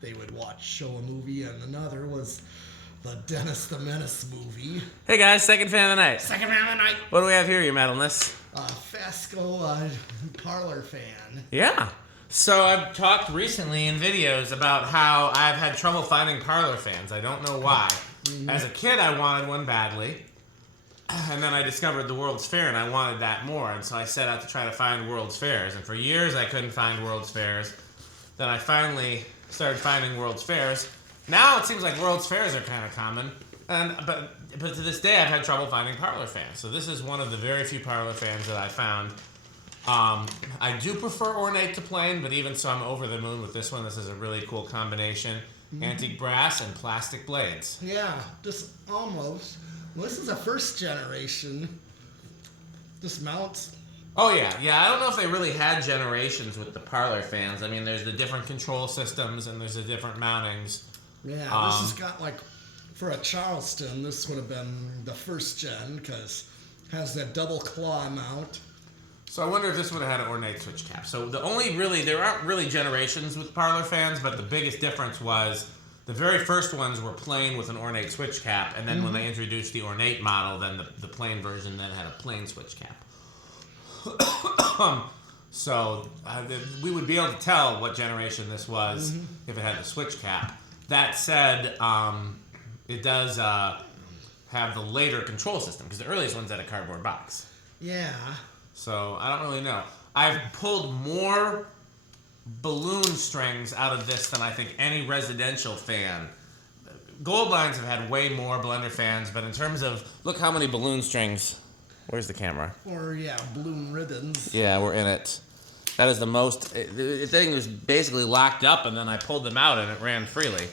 they would show a movie, and another was the Dennis the Menace movie. Hey guys, second fan of the night. Second fan of the night. What do we have here, your metalness? Fasco parlor fan. Yeah. So I've talked recently in videos about how I've had trouble finding parlor fans. I don't know why. As a kid, I wanted one badly. And then I discovered the World's Fair, and I wanted that more. And so I set out to try to find World's Fairs. And for years, I couldn't find World's Fairs. Then I finally started finding World's Fairs. Now it seems like World's Fairs are kind of common. But to this day, I've had trouble finding parlor fans. So this is one of the very few parlor fans that I found. I do prefer ornate to plain, but even so, I'm over the moon with this one. This is a really cool combination. Antique brass and plastic blades. Yeah, just almost. Well, this is a first generation. This mounts. Oh, yeah. I don't know if they really had generations with the parlor fans. I mean, there's the different control systems and there's the different mountings. Yeah, this has got for a Charleston, this would have been the first gen because it has that double claw mount. So I wonder if this would have had an ornate switch cap. So there aren't really generations with parlor fans, but the biggest difference was the very first ones were plain with an ornate switch cap, and then when they introduced the ornate model, then the plain version then had a plain switch cap. So we would be able to tell what generation this was if it had the switch cap. That said, it does have the later control system, because the earliest one's had a cardboard box. Yeah. So I don't really know. I've pulled more balloon strings out of this than I think any residential fan. Goldlines have had way more blender fans, but in terms of, look how many balloon strings. Where's the camera? Or, balloon ribbons. Yeah, we're in it. That is the most. The thing was basically locked up, and then I pulled them out, and it ran freely.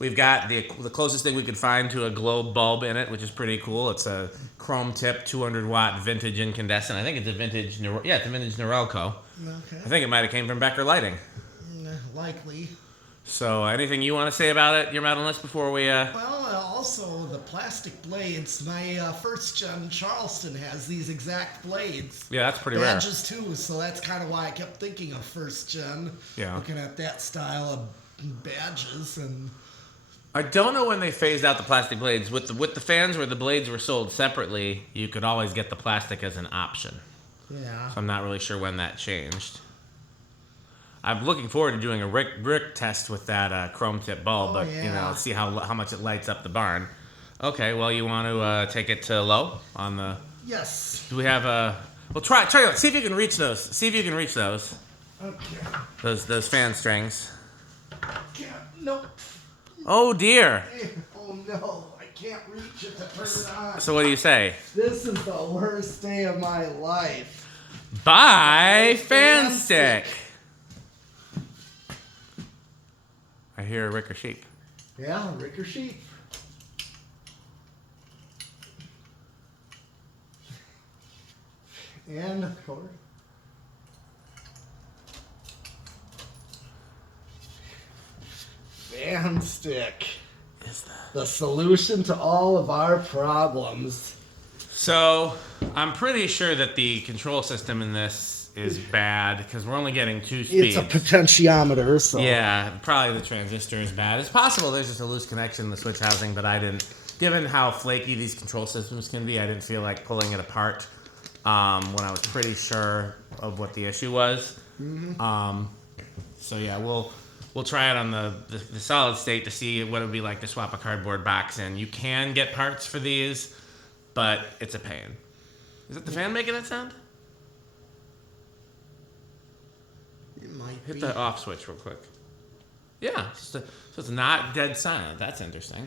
We've got the closest thing we could find to a globe bulb in it, which is pretty cool. It's a chrome tip, 200 watt vintage incandescent. I think it's a vintage. It's a vintage Norelco. Okay. I think it might have came from Becker Lighting. Likely. So, anything you want to say about it, your metalness, before we? Well, also the plastic blades. My first gen Charleston has these exact blades. Yeah, that's pretty rare. Badges too, so that's kind of why I kept thinking of first gen. Yeah. Looking at that style of badges and. I don't know when they phased out the plastic blades. With the fans where the blades were sold separately, you could always get the plastic as an option. Yeah. So I'm not really sure when that changed. I'm looking forward to doing a brick test with that chrome tip bulb, see how much it lights up the barn. Okay, well, you want to take it to low on the. Yes. Do we have a? Well, try it. See if you can reach those. Okay. Those fan strings. Nope. Oh dear. Oh no, I can't reach it to turn it on. So what do you say? This is the worst day of my life. Buy fan stick. I hear a Rick or sheep. Yeah, Rick or sheep. And cord. Fan stick. Is that? The solution to all of our problems. So, I'm pretty sure that the control system in this is bad because we're only getting 2 speeds. It's a potentiometer, so. Yeah, probably the transistor is bad. It's possible there's just a loose connection in the switch housing, but I didn't. Given how flaky these control systems can be, I didn't feel like pulling it apart when I was pretty sure of what the issue was. So yeah, we'll try it on the solid state to see what it would be like to swap a cardboard box in. You can get parts for these, but it's a pain. Is it the fan making that sound? It might Hit be. the off switch real quick. Yeah, so it's not dead silent. That's interesting.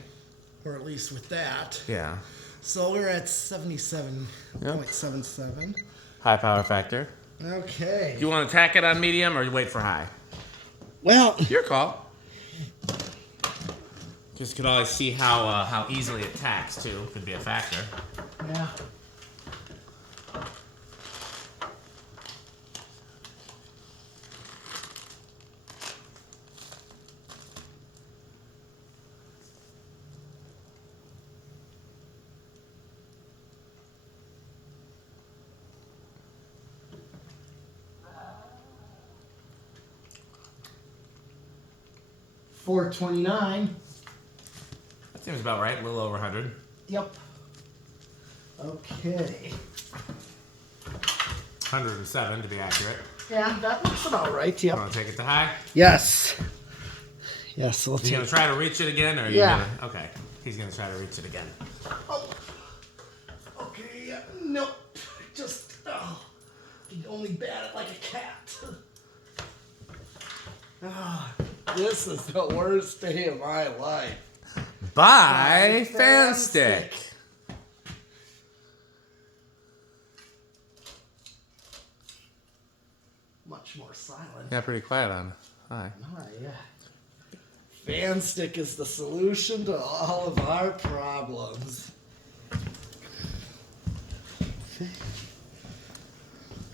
Or at least with that. Yeah. So we're at 77.77. High power factor. Okay. Do you want to tack it on medium or wait for high? Well, Your call. Just could always see how easily it tacks too. Could be a factor. yeah. 429. That seems about right. A little over 100. Yep. Okay. 107 to be accurate. Yeah, that looks about right. You Yep. want to take it to high? Yes. Yes, we'll You take gonna try to reach it again, or are you Yeah. gonna? Okay, he's gonna try to reach it again. Oh. Okay, yeah. Nope. Just, you can only bat it like a cat. This is the worst day of my life. Bye, Fan Fanstick. Much more silent. Yeah, pretty quiet on. Hi. Yeah. Fan stick is the solution to all of our problems.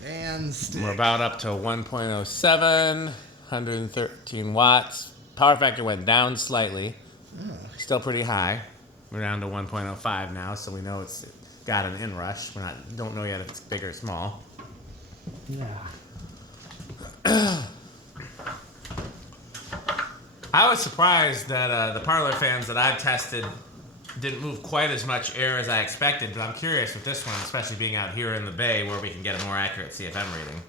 Fan stick. We're about up to 1.07, 113 watts. Power factor went down slightly. Still pretty high. We're down to 1.05 now, so we know it's got an inrush. Don't know yet if it's big or small. Yeah. I was surprised that the Parlor fans that I've tested didn't move quite as much air as I expected, but I'm curious with this one, especially being out here in the bay where we can get a more accurate CFM reading.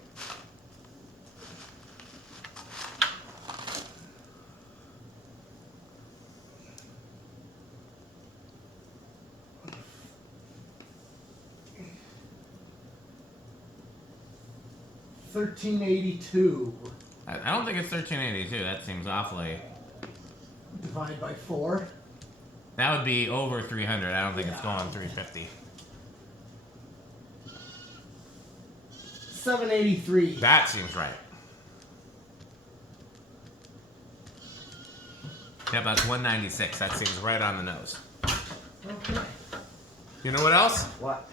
$13.82 I don't think it's 1382. That seems awfully. divided by 4. That would be over 300. I don't think it's going 350. 783. That seems right. Yep, that's 196. That seems right on the nose. Okay. You know what else? What?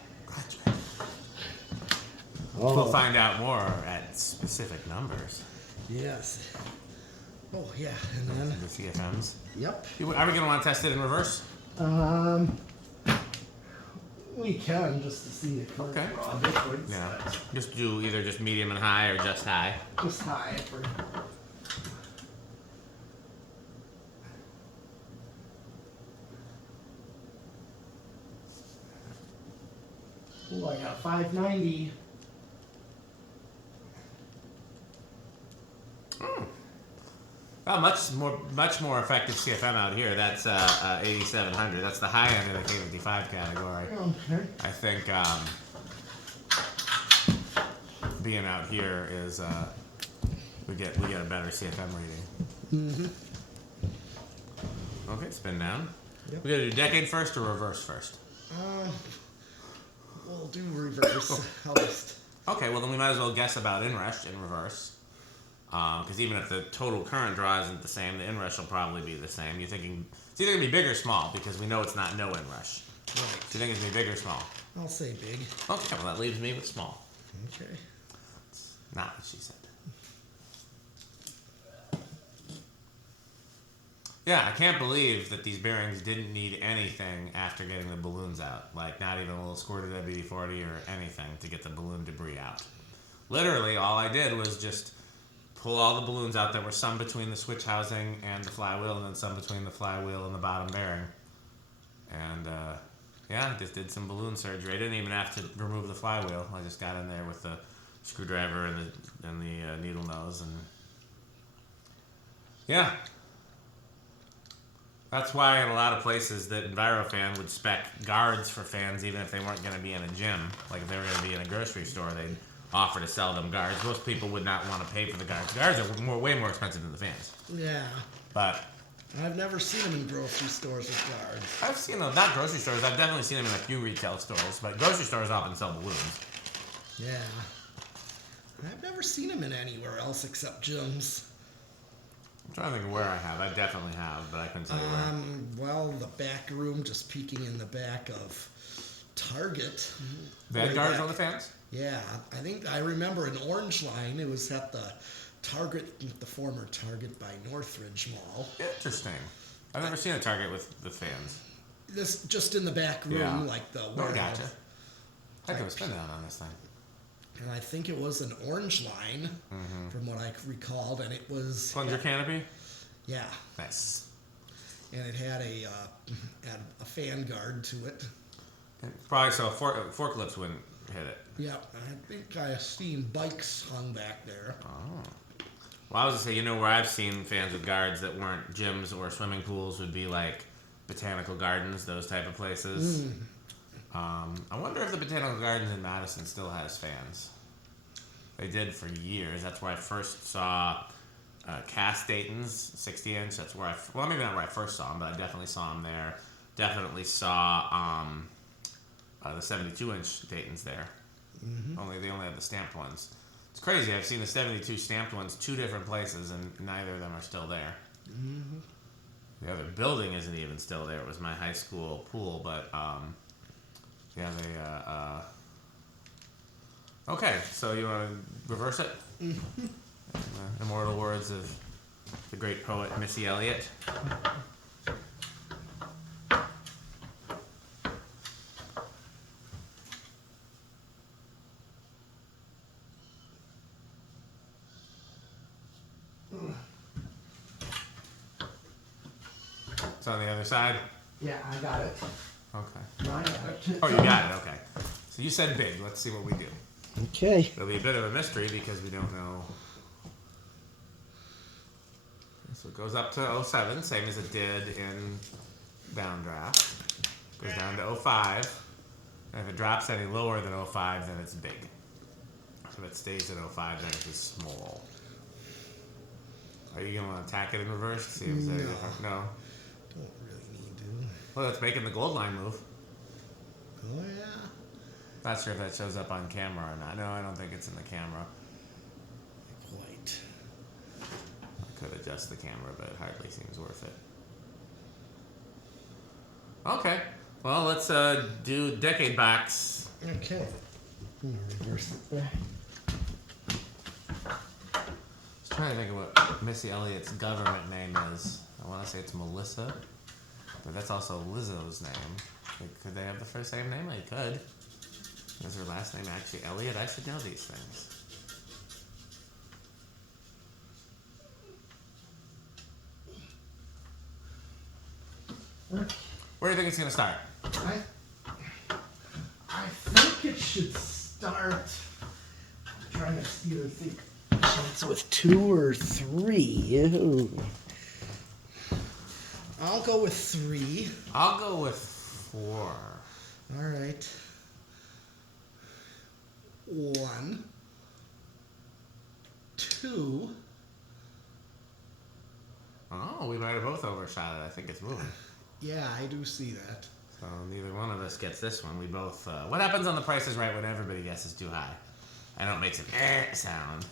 We'll find out more at specific numbers. Yes. Oh yeah, and then The CFMs. Yep. Are we going to want to test it in reverse? We can just to see the current Okay. raw difference. Yeah. Just do either just medium and high or just high. Just high for. Oh, I got 590. Much more effective CFM out here. That's 8700. That's the high end of the K55 category. Okay. I think being out here is we get a better CFM reading. Okay, spin down. Yep. We gotta do decade first or reverse first. we'll do reverse. I'll just. Okay, well then we might as well guess about inrush in reverse. Because even if the total current draw isn't the same, the inrush will probably be the same. You're thinking it's either gonna be big or small because we know it's not no inrush. Right. So you think it's gonna be big or small? I'll say big. Okay, well that leaves me with small. Okay. Not what she said. Yeah, I can't believe that these bearings didn't need anything after getting the balloons out. Like not even a little squirted WD-40 or anything to get the balloon debris out. Literally, all I did was just pull all the balloons out. There were some between the switch housing and the flywheel, and then some between the flywheel and the bottom bearing. And yeah, just did some balloon surgery. I didn't even have to remove the flywheel. I just got in there with the screwdriver and the needle nose, and yeah. That's why in a lot of places that EnviroFan would spec guards for fans even if they weren't going to be in a gym. Like if they were going to be in a grocery store, they'd offer to sell them guards. Most people would not want to pay for the guards. Guards are way more expensive than the fans. Yeah. But I've never seen them in grocery stores with guards. I've seen them, not grocery stores, I've definitely seen them in a few retail stores, but grocery stores often sell balloons. Yeah. I've never seen them in anywhere else except gyms. I'm trying to think of where I have. I definitely have, but I couldn't tell you where. Well, the back room, just peeking in the back of Target. They had Way guards back. on the fans? Yeah, I think I remember an Orange Line. It was at the Target, the former Target by Northridge Mall. Interesting. I've never seen a Target with fans. This just in the back room, Yeah. like the Oh, warehouse. gotcha. I could have spin down on this thing. And I think it was an Orange Line, from what I recalled, and it was. Plunger canopy? Yeah, Nice. and it had a fan guard to it. Probably so forklifts wouldn't hit it. Yeah, I think I seen bikes hung back there. Oh. Well, I was gonna say, where I've seen fans with guards that weren't gyms or swimming pools would be like botanical gardens, those type of places. I wonder if the botanical gardens in Madison still has fans. They did for years. That's where I first saw Cass Dayton's 60-inch. That's where maybe not where I first saw them, but I definitely saw them there. Definitely saw the 72-inch Dayton's there. They only have the stamped ones. It's crazy. I've seen the 72 stamped ones 2 different places, and neither of them are still there. The other building isn't even still there. It was my high school pool, but yeah, they. Okay, so you want to reverse it? Immortal words of the great poet Missy Elliott. It's on the other side? Yeah, I got it. Okay. I got it. Oh, you got it, okay. So you said big. Let's see what we do. Okay. It'll be a bit of a mystery because we don't know. So it goes up to 07, same as it did in Downdraft. Goes down to 05. And if it drops any lower than 05, then it's big. So if it stays at 05, then it's small. Are you going to attack it in reverse? See if it's any different? No. Don't really need to. Well, it's making the gold line move. Oh yeah. Not sure if that shows up on camera or not. No, I don't think it's in the camera. Quite. I could adjust the camera, but it hardly seems worth it. Okay. Well, let's do Decade Box. Okay. Reverse it there. I was trying to think of what Missy Elliott's government name is. I want to say it's Melissa, but that's also Lizzo's name. Could they have the first name? They could. Is her last name actually Elliott? I should know these things. Where do you think it's going to start? I think it should start. I'm trying to either think. It's with 2 or 3. Ooh. I'll go with 3. I'll go with 4. All right. 1, 2. Oh, we might have both overshot it. I think it's moving. Yeah, I do see that. So neither one of us gets this one. We both. What happens on The Price is Right when everybody guesses too high? I know it makes an sound.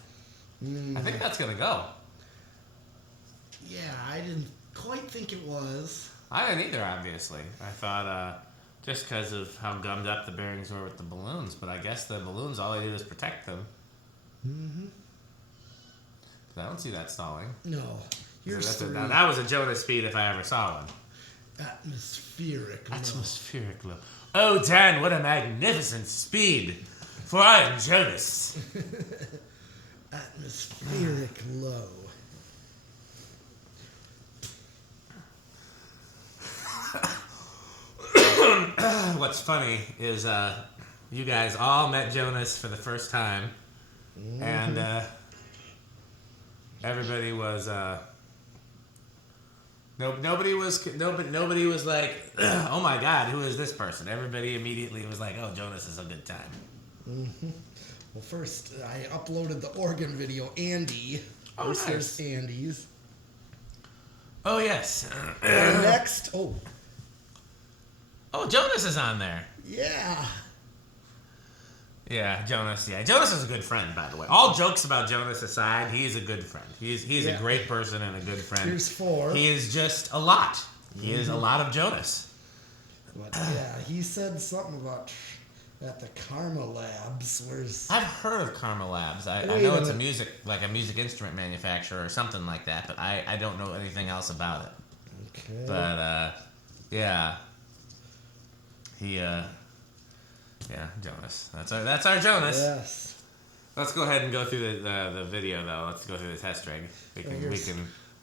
I think that's gonna go. Yeah, I didn't quite think it was. I didn't either, obviously. I thought just because of how gummed up the bearings were with the balloons, but I guess the balloons, all they do is protect them. I don't see that stalling. No. Here's 3. Now, that was a Jonas speed if I ever saw one. Atmospheric. Atmospheric low. Oh, Dan, what a magnificent speed for Iron Jonas. Atmospheric low. What's funny is you guys all met Jonas for the first time, and everybody was nobody was like, oh my God, who is this person? Everybody immediately was like, oh, Jonas is a good time. Well, first, I uploaded the organ video, Andy. Oh, nice. There's Andy's. Oh yes. Next, Oh, Jonas is on there. yeah. Yeah, Jonas. Yeah, Jonas is a good friend, by the way. All jokes about Jonas aside, he's a good friend. He's a great person and a good friend. Here's 4. He is just a lot. He is a lot of Jonas. But yeah, he said something about at the Karma Labs. Where's I've heard of Karma Labs. I Wait know a it's minute. a music instrument manufacturer or something like that, but I don't know anything else about it. okay? But yeah, he yeah, Jonas. That's our Jonas. Yes. Let's go ahead and go through the video though. Let's go through the test rig. We can.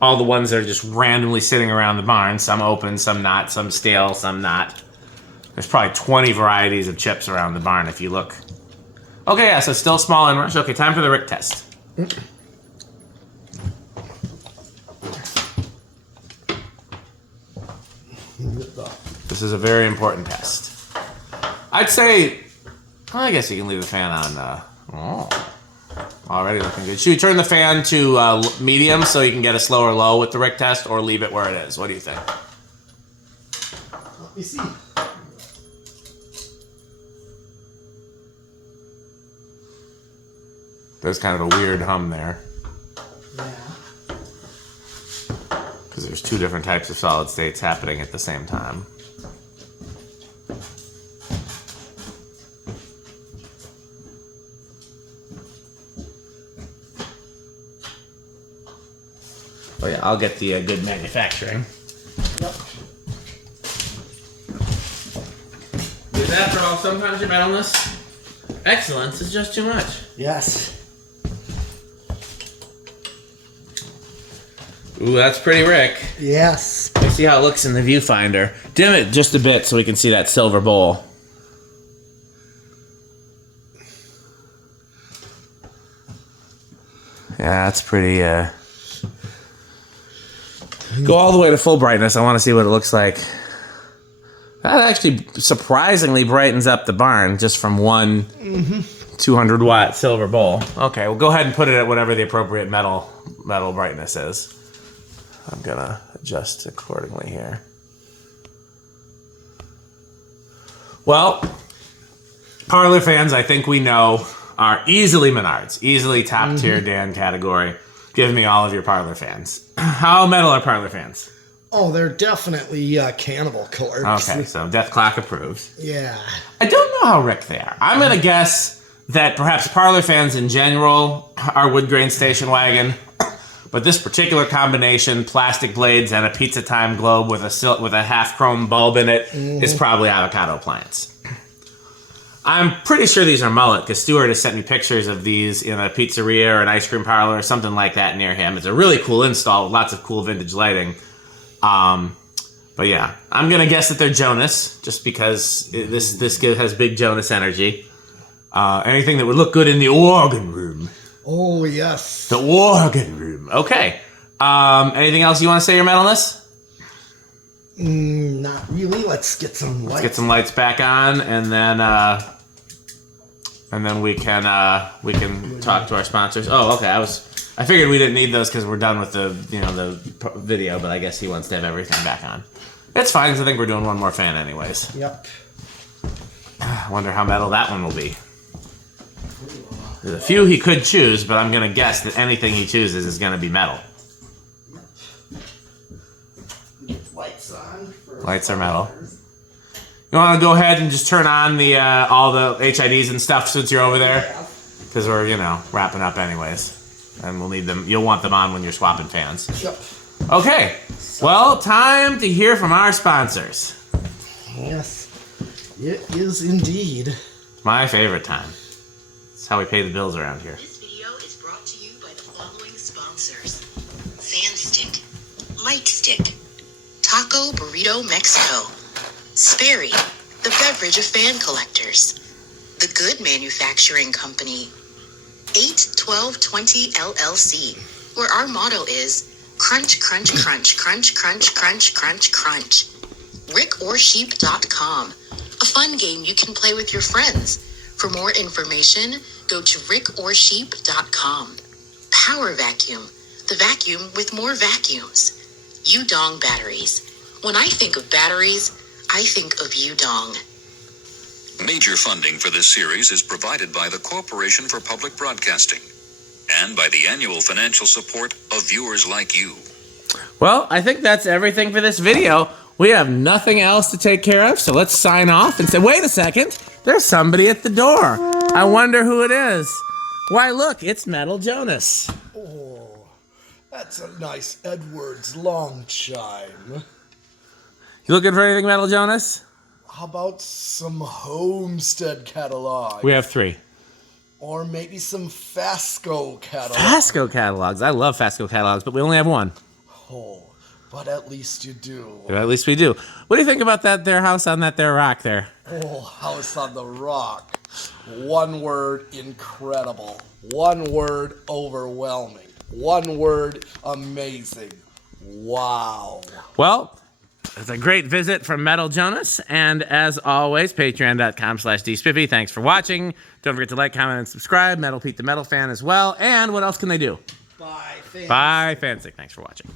all the ones that are just randomly sitting around the barn. Some open, some not, some stale, some not. There's probably 20 varieties of chips around the barn if you look. Okay, yeah, so still small and rush. Okay, time for the Rick test. This is a very important test. I'd say, well, I guess you can leave the fan on. Already looking good. Should we turn the fan to medium so you can get a slower low with the Rick test, or leave it where it is? What do you think? Let me see. There's kind of a weird hum there. Yeah. Because there's two different types of solid states happening at the same time. Oh yeah, I'll get the good manufacturing. Yep. Because after all, sometimes your metalness, excellence is just too much. Yes. Ooh, that's pretty Rick. Yes. Let's see how it looks in the viewfinder. Dim it just a bit so we can see that silver bowl. Yeah, that's pretty, Go all the way to full brightness. I want to see what it looks like. That actually surprisingly brightens up the barn just from one 200-watt silver bowl. Okay, we'll go ahead and put it at whatever the appropriate metal brightness is. I'm gonna adjust accordingly here. Well, parlor fans, I think we know, are easily Menards, easily top tier Dan category. Give me all of your parlor fans. How metal are parlor fans? Oh, they're definitely Cannibal Corpse. Okay, so Death Clock approves. Yeah. I don't know how Rick they are. I'm gonna guess that perhaps parlor fans in general are wood grain station wagon. But this particular combination, plastic blades and a Pizza Time globe with a half chrome bulb in it, is probably avocado plants. I'm pretty sure these are mullet because Stuart has sent me pictures of these in a pizzeria or an ice cream parlor or something like that near him. It's a really cool install with lots of cool vintage lighting. But yeah, I'm gonna guess that they're Jonas just because this has big Jonas energy. Anything that would look good in the organ room. Oh, yes. The organ room. Okay. Anything else you want to say, your metalness? Not really. Let's get some lights. Let's get some lights back on, and then we can talk to our sponsors. Oh, okay. I figured we didn't need those because we're done with the video, but I guess he wants to have everything back on. It's fine because I think we're doing one more fan anyways. Yep. I wonder how metal that one will be. There's a few he could choose, but I'm gonna guess that anything he chooses is gonna be metal. Lights on. Lights are metal. You want to go ahead and just turn on the all the HIDs and stuff since you're over there, because we're wrapping up anyways, and we'll need them. You'll want them on when you're swapping fans. Yep. Okay. Well, time to hear from our sponsors. Yes. It is indeed. My favorite time. It's how we pay the bills around here. This video is brought to you by the following sponsors: Sandstick, Light Stick, Taco Burrito Mexico, Sperry, the beverage of fan collectors, The Good Manufacturing Company, 81220 LLC, where our motto is crunch, crunch, crunch, crunch, crunch, crunch, crunch, crunch. RickOrSheep.com, a fun game you can play with your friends. For more information, go to RickOrSheep.com. Power Vacuum, the vacuum with more vacuums. Udong batteries. When I think of batteries, I think of Udong. Major funding for this series is provided by the Corporation for Public Broadcasting and by the annual financial support of viewers like you. Well, I think that's everything for this video. We have nothing else to take care of, so let's sign off and say, wait a second, there's somebody at the door. I wonder who it is. Why, look, it's Metal Jonas. Oh, that's a nice Edwards long chime. You looking for anything, Metal Jonas? How about some Homestead catalog? We have 3. Or maybe some Fasco catalog. Fasco catalogs. I love Fasco catalogs, but we only have 1. Oh, but at least you do. Or at least we do. What do you think about that there house on that there rock there? Oh, House on the Rock. One word, incredible. One word, overwhelming. One word, amazing. Wow. Well, it's a great visit from Metal Jonas. And as always, patreon.com/dspiffy. Thanks for watching. Don't forget to like, comment, and subscribe. Metal Pete the Metal Fan as well. And what else can they do? Bye, fans. Bye, Fansick. Thanks for watching.